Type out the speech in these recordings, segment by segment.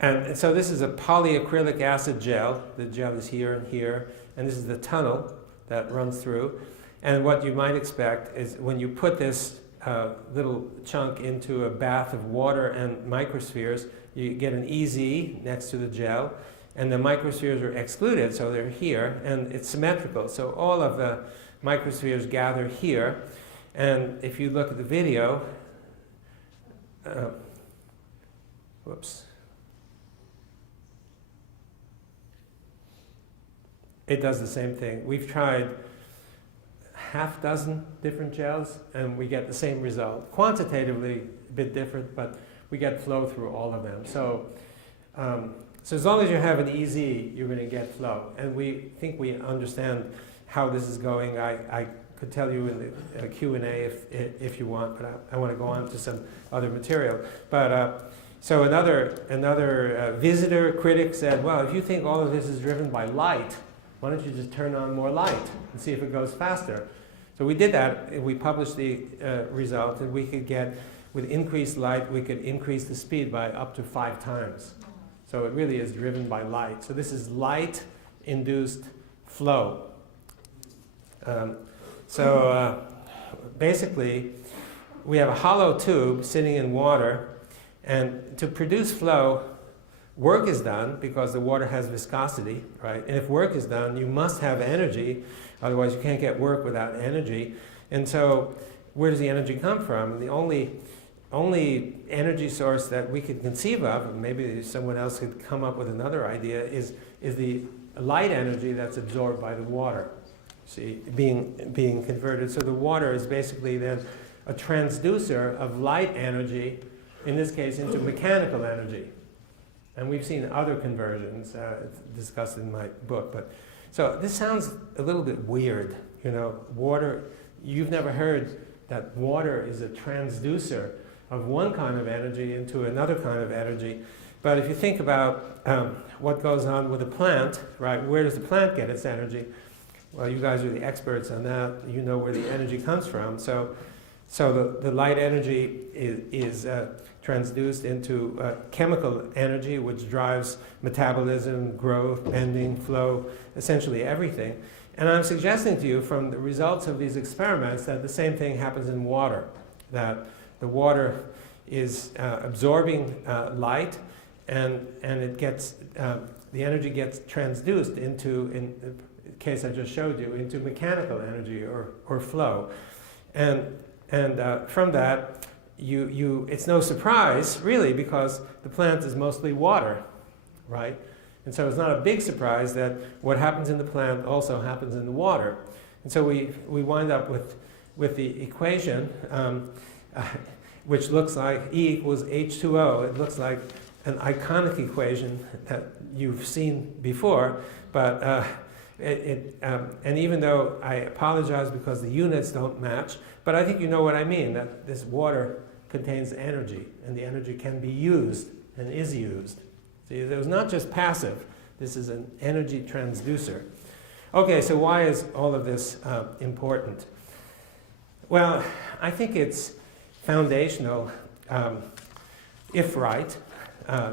And so this is a polyacrylic acid gel. The gel is here and here, and this is the tunnel that runs through. And what you might expect is when you put this little chunk into a bath of water and microspheres, you get an EZ next to the gel, and the microspheres are excluded, so they're here, and it's symmetrical. So all of the microspheres gather here, and if you look at the video, whoops. It does the same thing. We've tried half dozen different gels, and we get the same result. Quantitatively, a bit different, but we get flow through all of them. So as long as you have an EZ, you're going to get flow. And we think we understand how this is going. I could tell you in the Q&A if you want, but I want to go on to some other material. But so another visitor critic said, well, if you think all of this is driven by light, why don't you just turn on more light and see if it goes faster? So we did that. We published the result, and we could get, with increased light, we could increase the speed by up to 5 times. So it really is driven by light. So this is light-induced flow. Basically, we have a hollow tube sitting in water, and to produce flow, work is done because the water has viscosity, right? And if work is done, you must have energy, otherwise you can't get work without energy. And so where does the energy come from? The only energy source that we could conceive of, and maybe someone else could come up with another idea, is the light energy that's absorbed by the water, see, being converted. So the water is basically then a transducer of light energy, in this case into mechanical energy. And we've seen other conversions discussed in my book. But so this sounds a little bit weird, you know, water. You've never heard that water is a transducer of one kind of energy into another kind of energy. But if you think about what goes on with a plant, right, where does the plant get its energy? Well, you guys are the experts on that. You know where the energy comes from. So the light energy is transduced into chemical energy, which drives metabolism, growth, bending, flow, essentially everything. And I'm suggesting to you from the results of these experiments that the same thing happens in water, that the water is absorbing light, and it gets, the energy gets transduced into, in the case I just showed you, into mechanical energy or flow. And from that, it's no surprise, really, because the plant is mostly water, right? And so it's not a big surprise that what happens in the plant also happens in the water. And so we wind up with the equation, which looks like E equals H2O. It looks like an iconic equation that you've seen before, but and even though I apologize because the units don't match, but I think you know what I mean, that this water contains energy, and the energy can be used and is used. See, it was not just passive. This is an energy transducer. Okay, so why is all of this important? Well, I think it's foundational, if right.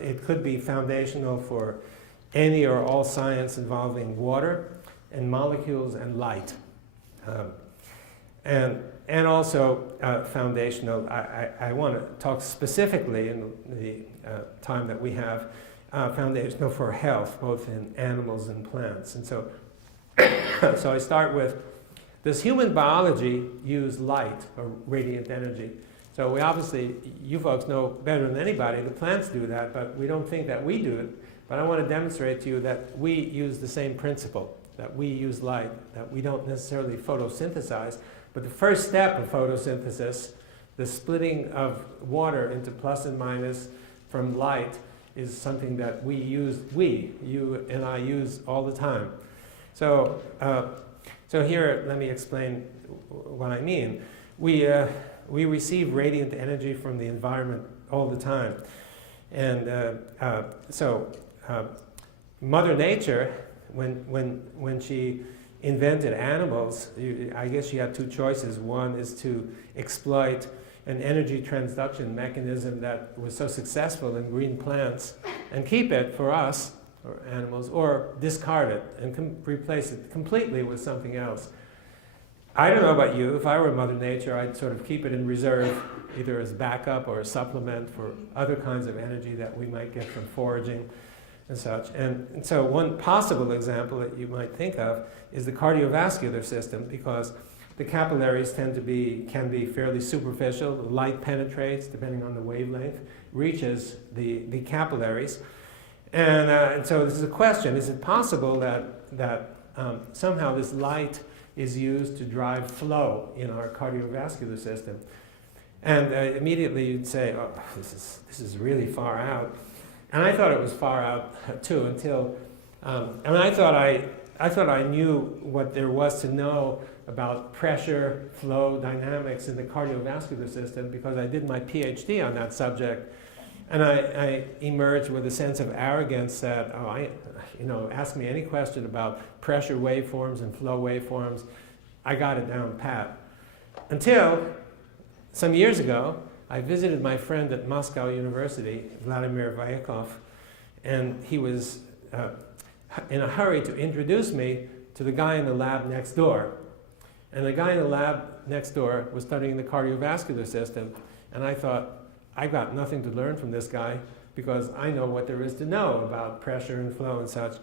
It could be foundational for any or all science involving water and molecules and light. And also foundational, I want to talk specifically in the time that we have, foundational for health, both in animals and plants. And so, so I start with, does human biology use light or radiant energy? So we obviously, you folks know better than anybody, the plants do that, but we don't think that we do it. But I want to demonstrate to you that we use the same principle, that we use light, that we don't necessarily photosynthesize. But the first step of photosynthesis, the splitting of water into plus and minus from light, is something that you and I use all the time. So, so here, let me explain what I mean. We receive radiant energy from the environment all the time. And Mother Nature, when she invented animals, I guess she had two choices. One is to exploit an energy transduction mechanism that was so successful in green plants and keep it for us, or animals, or discard it and replace it completely with something else. I don't know about you, if I were Mother Nature, I'd sort of keep it in reserve, either as backup or a supplement for other kinds of energy that we might get from foraging and such. And so one possible example that you might think of is the cardiovascular system, because the capillaries can be fairly superficial. The light penetrates, depending on the wavelength, reaches the capillaries. And so this is a question: is it possible that somehow this light is used to drive flow in our cardiovascular system? And immediately you'd say, "Oh, this is really far out." And I thought it was far out too, until I thought I knew what there was to know about pressure, flow, dynamics in the cardiovascular system, because I did my PhD on that subject. And I emerged with a sense of arrogance that, ask me any question about pressure waveforms and flow waveforms, I got it down pat. Until some years ago, I visited my friend at Moscow University, Vladimir Vyakov, and he was in a hurry to introduce me to the guy in the lab next door. And the guy in the lab next door was studying the cardiovascular system, and I thought, I've got nothing to learn from this guy, because I know what there is to know about pressure and flow and such.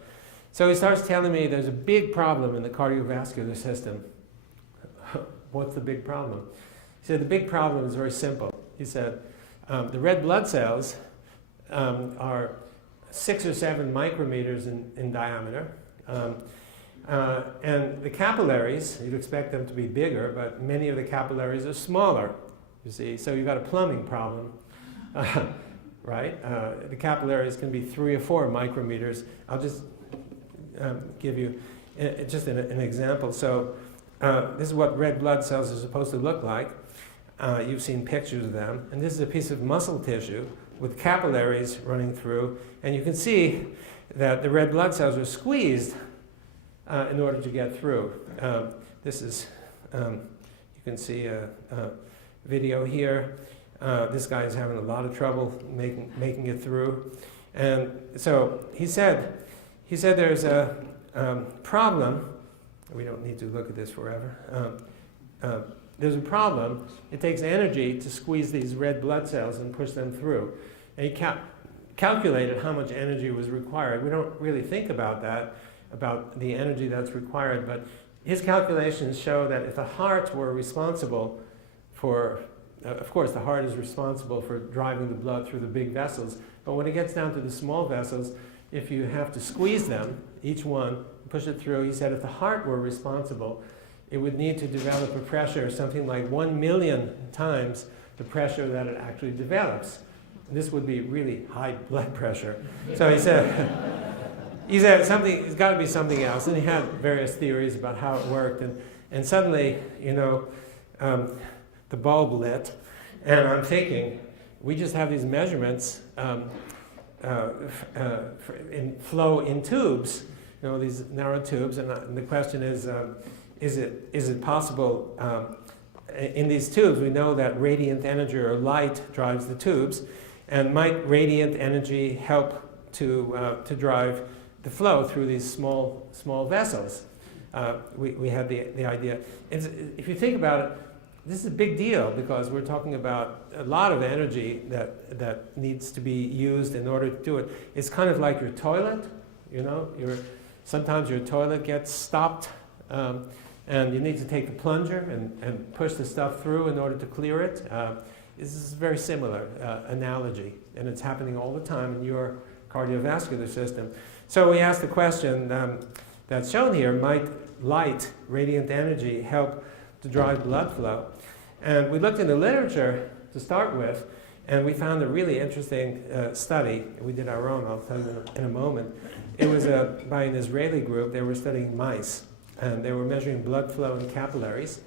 So he starts telling me there's a big problem in the cardiovascular system. What's the big problem? He said the big problem is very simple. He said the red blood cells are 6 or 7 micrometers in diameter. And the capillaries, you'd expect them to be bigger, but many of the capillaries are smaller, you see. So you've got a plumbing problem. Right? The capillaries can be 3 or 4 micrometers. I'll just give you just an example. So this is what red blood cells are supposed to look like. You've seen pictures of them. And this is a piece of muscle tissue with capillaries running through. And you can see that the red blood cells are squeezed in order to get through. This is, you can see a video here. This guy is having a lot of trouble making it through. And so he said there's a problem. We don't need to look at this forever. There's a problem. It takes energy to squeeze these red blood cells and push them through. And he calculated how much energy was required. We don't really think about that, about the energy that's required, but his calculations show that if the heart were responsible for of course, the heart is responsible for driving the blood through the big vessels, but when it gets down to the small vessels, if you have to squeeze them, each one, push it through, he said if the heart were responsible, it would need to develop a pressure something like 1 million times the pressure that it actually develops. And this would be really high blood pressure. So he said it's got to be something else. And he had various theories about how it worked. And suddenly, the bulb lit, and I'm thinking, we just have these measurements in flow in tubes, these narrow tubes, and the question is it possible, in these tubes we know that radiant energy or light drives the tubes, and might radiant energy help to drive the flow through these small vessels? We had the idea. If you think about it, this is a big deal, because we're talking about a lot of energy that needs to be used in order to do it. It's kind of like your toilet, sometimes your toilet gets stopped, and you need to take the plunger and push the stuff through in order to clear it. This is a very similar analogy, and it's happening all the time in your cardiovascular system. So we asked the question that's shown here: might light, radiant energy, help to drive blood flow? And we looked in the literature to start with, and we found a really interesting study. We did our own, I'll tell you in a moment. It was by an Israeli group. They were studying mice, and they were measuring blood flow in capillaries.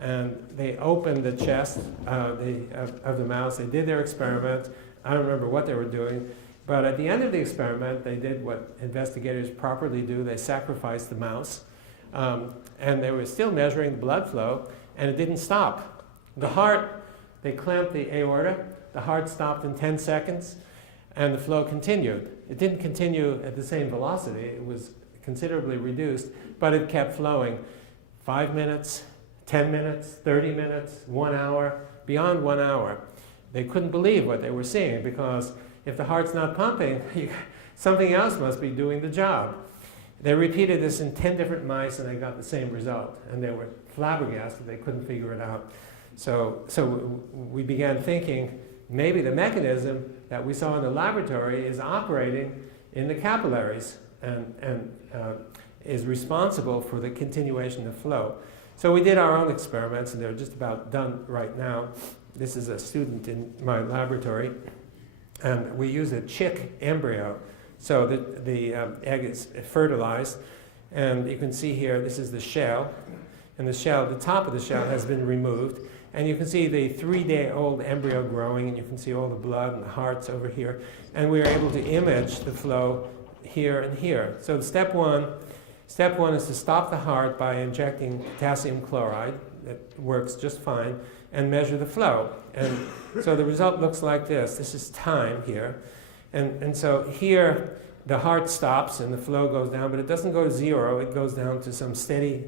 And they opened the chest of the mouse. They did their experiment. I don't remember what they were doing, but at the end of the experiment, they did what investigators properly do. They sacrificed the mouse, and they were still measuring the blood flow, and it didn't stop. The heart, they clamped the aorta. The heart stopped in 10 seconds. and the flow continued. It didn't continue at the same velocity. It was considerably reduced, but it kept flowing. 5 minutes, 10 minutes, 30 minutes, 1 hour, beyond 1 hour. They couldn't believe what they were seeing, because if the heart's not pumping, something else must be doing the job. They repeated this in 10 different mice, and they got the same result. And they were flabbergasted. They couldn't figure it out. So we began thinking, maybe the mechanism that we saw in the laboratory is operating in the capillaries and is responsible for the continuation of flow. So we did our own experiments, and they're just about done right now. This is a student in my laboratory, and we use a chick embryo. So the egg is fertilized, and you can see here, this is the shell, and the top of the shell has been removed, and you can see the 3-day-old embryo growing, and you can see all the blood and the hearts over here, and we are able to image the flow here and here. So step one is to stop the heart by injecting potassium chloride. It works just fine, and measure the flow. And so the result looks like this. This is time here. And so here, the heart stops and the flow goes down, but it doesn't go to 0. It goes down to some steady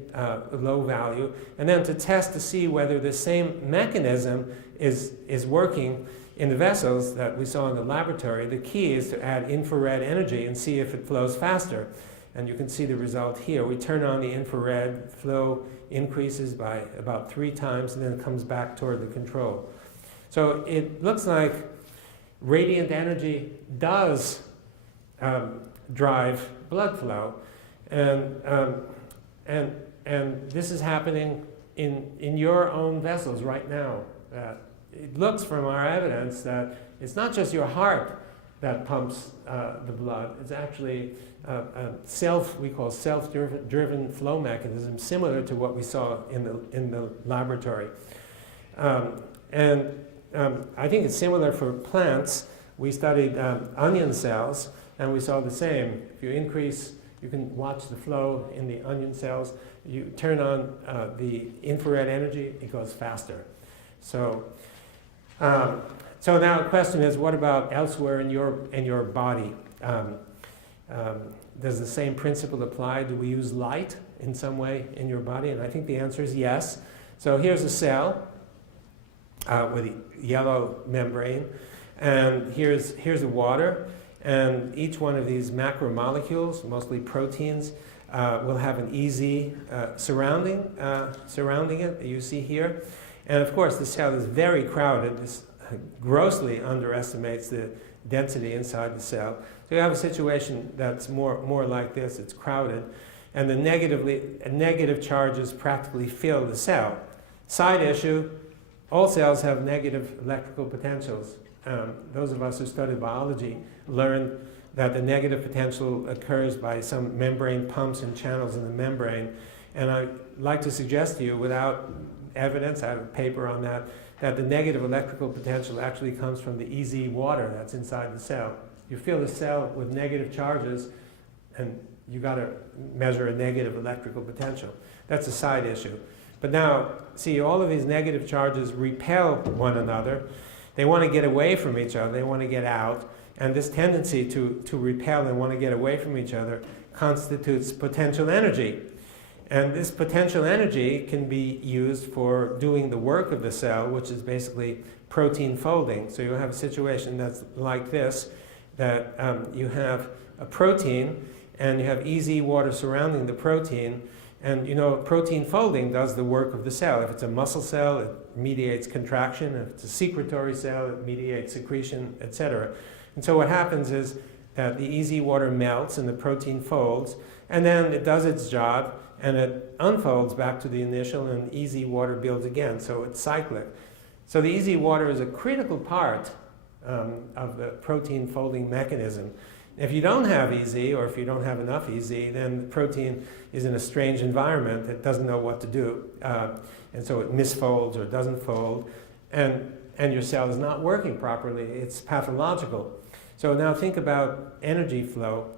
low value. And then to test to see whether the same mechanism is working in the vessels that we saw in the laboratory, the key is to add infrared energy and see if it flows faster. And you can see the result here. We turn on the infrared, flow increases by about 3 times, and then it comes back toward the control. So it looks like radiant energy does drive blood flow, and this is happening in your own vessels right now. It looks from our evidence that it's not just your heart that pumps the blood. It's actually we call self-driven flow mechanism, similar to what we saw in the laboratory. I think it's similar for plants. We studied onion cells, and we saw the same. If you increase, you can watch the flow in the onion cells. You turn on the infrared energy, it goes faster. So now the question is, what about elsewhere in your body? Does the same principle apply? Do we use light in some way in your body? And I think the answer is yes. So here's a cell with a yellow membrane, and here's the water, and each one of these macromolecules, mostly proteins, will have an EZ surrounding it, you see here. And of course, the cell is very crowded. This grossly underestimates the density inside the cell. So you have a situation that's more like this. It's crowded, and the negative charges practically fill the cell. Side issue, all cells have negative electrical potentials. Those of us who studied biology learned that the negative potential occurs by some membrane pumps and channels in the membrane. And I'd like to suggest to you, without evidence, I have a paper on that the negative electrical potential actually comes from the EZ water that's inside the cell. You fill the cell with negative charges, and you got to measure a negative electrical potential. That's a side issue. But now, see, all of these negative charges repel one another. They want to get away from each other. They want to get out. And this tendency to repel and want to get away from each other constitutes potential energy. And this potential energy can be used for doing the work of the cell, which is basically protein folding. So you have a situation that's like this, that you have a protein, and you have EZ water surrounding the protein. And you know, protein folding does the work of the cell. If it's a muscle cell, it mediates contraction. If it's a secretory cell, it mediates secretion, etc. And so what happens is that the EZ water melts and the protein folds, and then it does its job, and it unfolds back to the initial, and EZ water builds again. So it's cyclic. So the EZ water is a critical part of the protein folding mechanism. If you don't have EZ, or if you don't have enough EZ, then the protein is in a strange environment that doesn't know what to do. And so it misfolds or doesn't fold, and your cell is not working properly. It's pathological. So now think about energy flow.